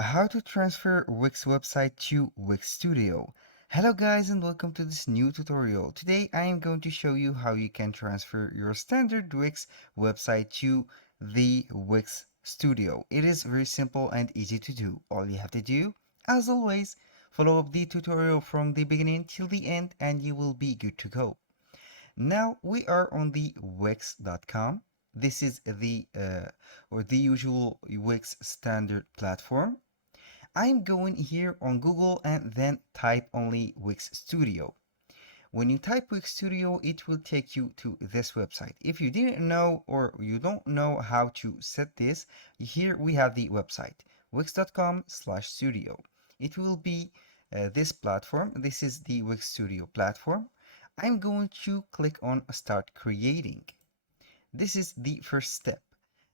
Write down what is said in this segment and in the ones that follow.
How to transfer Wix website to Wix Studio. Hello guys and welcome to this new tutorial. Today I am going to show you how you can transfer your standard Wix website to the Wix Studio. It is very simple and easy to do. All you have to do, as always, follow up the tutorial from the beginning till the end and you will be good to go. Now we are on the Wix.com. This is the usual Wix standard platform. I'm going here on Google and then type only Wix Studio. When you type Wix Studio, it will take you to this website. If you didn't know or you don't know how to set this, here we have the website, wix.com/studio. It will be this platform. This is the Wix Studio platform. I'm going to click on Start Creating. This is the first step.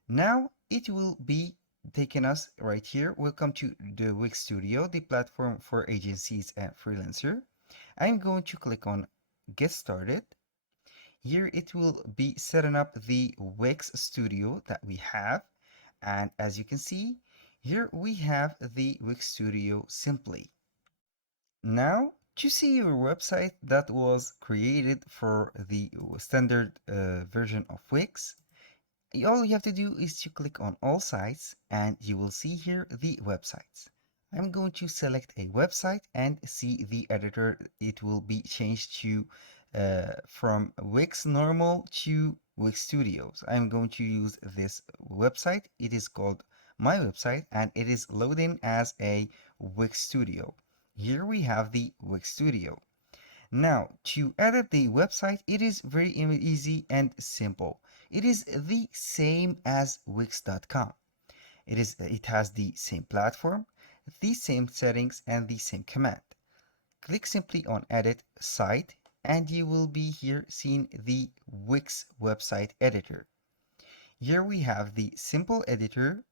Now it will be taking us right here. Welcome to the Wix Studio, the platform for agencies and freelancer. I'm going to click on Get Started. Here it will be setting up the Wix Studio that we have. And as you can see, here we have the Wix Studio simply. Now, to see your website that was created for the standard version of Wix, all you have to do is to click on all sites and you will see here the websites. I'm going to select a website and see the editor. It will be changed to from Wix normal to Wix Studios. I'm going to use this website. It is called my website and it is loading as a Wix Studio. Here we have the Wix Studio. Now, to edit the website, it is very easy and simple. It is the same as Wix.com. It has the same platform, the same settings, and the same command. Click simply on Edit Site, and you will be here seeing the Wix website editor. Here we have the simple editor,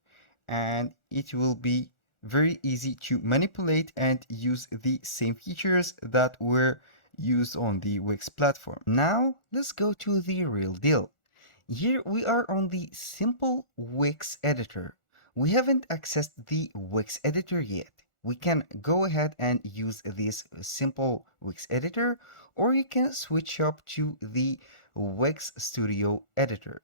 and it will be very easy to manipulate and use the same features that were used on the Wix platform. Now let's go to the real deal. Here we are on the simple Wix editor. We haven't accessed the Wix editor yet. We can go ahead and use this simple Wix editor, or you can switch up to the Wix Studio editor.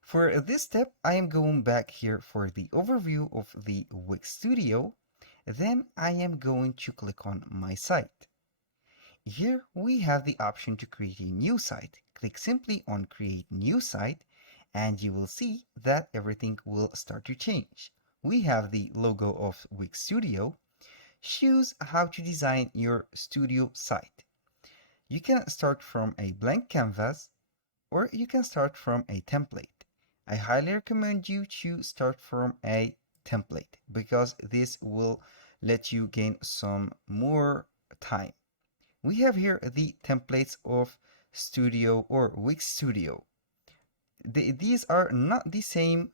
For this step, I am going back here for the overview of the Wix Studio. Then I am going to click on My Site. Here we have the option to create a new site. Click simply on Create New Site and you will see that everything will start to change. We have the logo of Wix Studio. Choose how to design your studio site. You can start from a blank canvas or you can start from a template. I highly recommend you to start from a template because this will let you gain some more time. We have here the templates of Studio or Wix Studio. These are not the same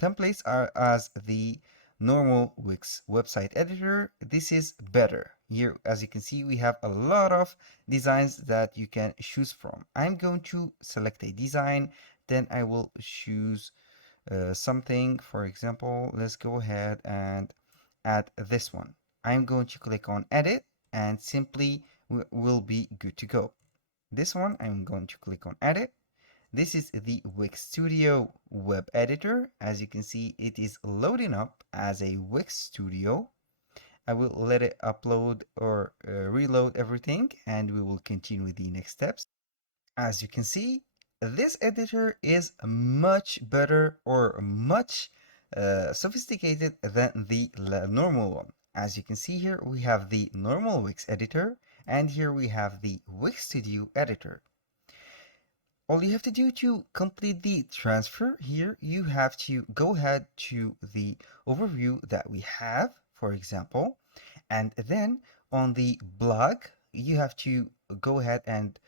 templates as the normal Wix website editor. This is better. Here, as you can see, we have a lot of designs that you can choose from. I'm going to select a design, then I will choose something. For example, let's go ahead and add this one. I'm going to click on Edit and simply will be good to go. This one, I'm going to click on Edit. This is the Wix Studio web editor. As you can see, it is loading up as a Wix Studio. I will let it upload or reload everything and we will continue with the next steps. As you can see, this editor is much better or much sophisticated than the normal one. As you can see here, we have the normal Wix editor and here we have the Wix Studio editor. All you have to do to complete the transfer here, you have to go ahead to the overview that we have, for example, and then on the blog, you have to go ahead and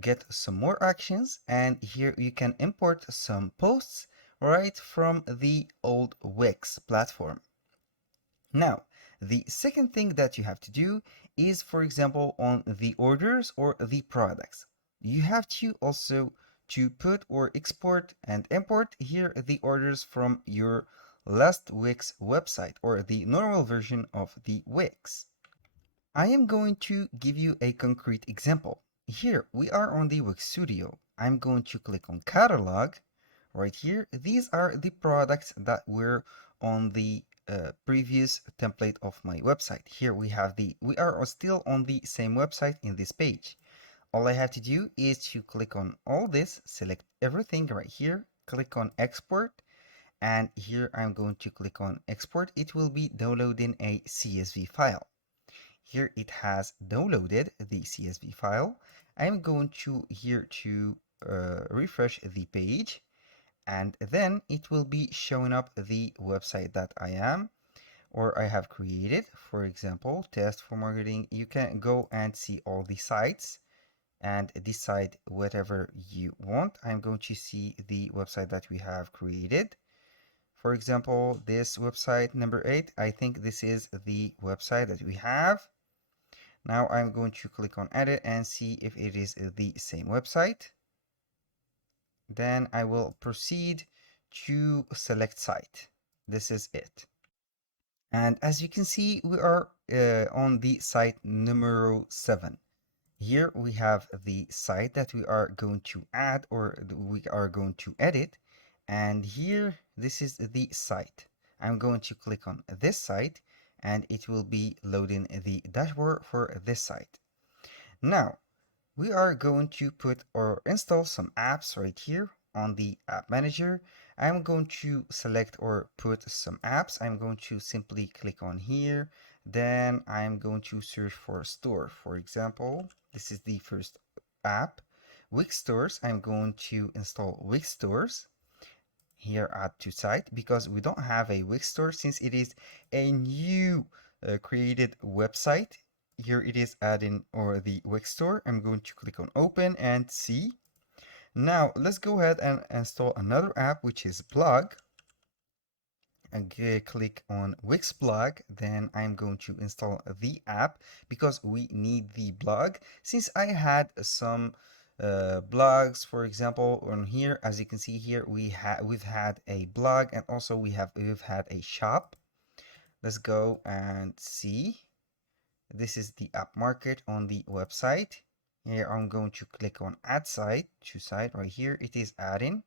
get some more actions. And here you can import some posts right from the old Wix platform. Now, the second thing that you have to do is, for example, on the orders or the products, you have to also to put or export and import here the orders from your last Wix website or the normal version of the Wix. I am going to give you a concrete example. Here we are on the Wix Studio. I'm going to click on catalog right here. These are the products that were on the previous template of my website. Here we are still on the same website in this page. All I have to do is to click on all this, select everything right here, click on export, and here I'm going to click on export. It will be downloading a CSV file. Here it has downloaded the CSV file. I'm going to here to refresh the page, and then it will be showing up the website that I have created. For example, test for marketing. You can go and see all the sites and decide whatever you want. I'm going to see the website that we have created. For example, this website number 8, I think this is the website that we have. Now I'm going to click on edit and see if it is the same website. Then I will proceed to select site. This is it. And as you can see, we are on the site numero 7. Here we have the site that we are going to add or we are going to edit. And here, this is the site. I'm going to click on this site and it will be loading the dashboard for this site. Now, we are going to put or install some apps right here on the app manager. I'm going to select or put some apps. I'm going to simply click on here. Then I'm going to search for store. For example, this is the first app, Wix Stores. I'm going to install Wix Stores here add to site because we don't have a Wix store since it is a new created website. Here it is adding or the Wix store. I'm going to click on open and see. Now let's go ahead and install another app, which is Blog. And click on Wix blog. Then I'm going to install the app because we need the blog. Since I had some blogs, for example, on here, as you can see here, we've had a blog and also we've had a shop. Let's go and see. This is the app market on the website. Here I'm going to click on add site to site right here. It is adding.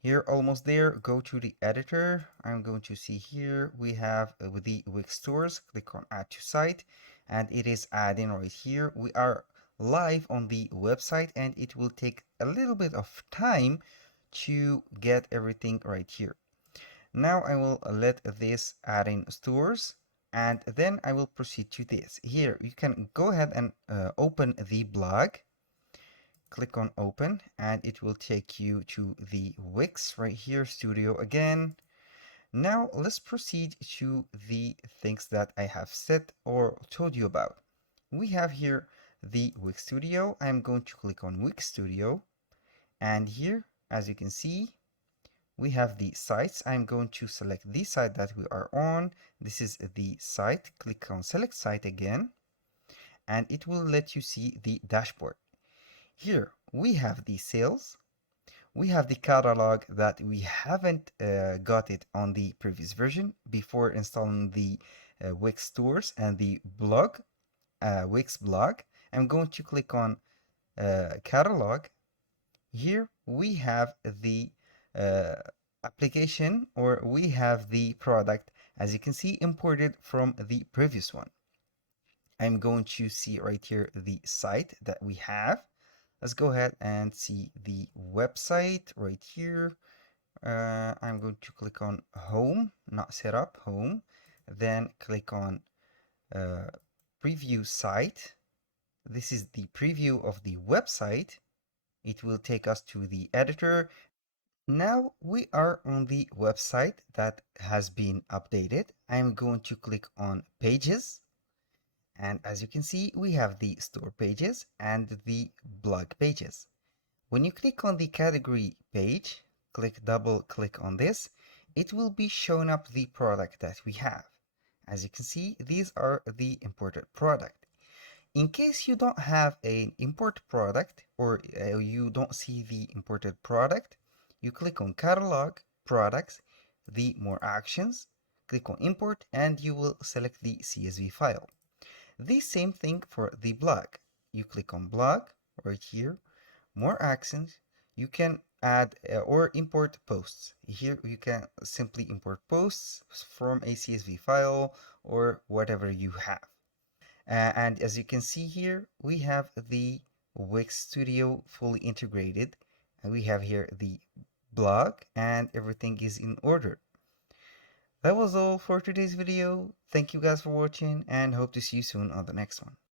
Here, almost there, go to the editor. I'm going to see here we have with the Wix stores, click on add to site, and it is adding right here. We are live on the website and it will take a little bit of time to get everything right here. Now I will let this add in stores and then I will proceed to this. Here you can go ahead and open the blog. Click on open and it will take you to the Wix right here, studio again. Now let's proceed to the things that I have said or told you about. We have here the Wix Studio. I'm going to click on Wix Studio and here, as you can see, we have the sites. I'm going to select the site that we are on. This is the site. Click on select site again and it will let you see the dashboard. Here we have the sales, we have the catalog that we haven't got it on the previous version before installing the Wix stores and the blog, Wix blog. I'm going to click on catalog. Here we have the application or we have the product, as you can see, imported from the previous one. I'm going to see right here the site that we have. Let's go ahead and see the website right here. I'm going to click on home, not setup, home. Then click on preview site. This is the preview of the website. It will take us to the editor. Now we are on the website that has been updated. I'm going to click on pages. And as you can see, we have the store pages and the blog pages. When you click on the category page, double click on this, it will be showing up the product that we have. As you can see, these are the imported product. In case you don't have an import product or you don't see the imported product, you click on catalog, products, the More Actions, click on Import, and you will select the CSV file. The same thing for the blog. You click on Blog right here, More Actions. You can add or import posts. Here you can simply import posts from a CSV file or whatever you have. And as you can see here, we have the Wix Studio fully integrated. And we have here the blog and everything is in order. That was all for today's video. Thank you guys for watching and hope to see you soon on the next one.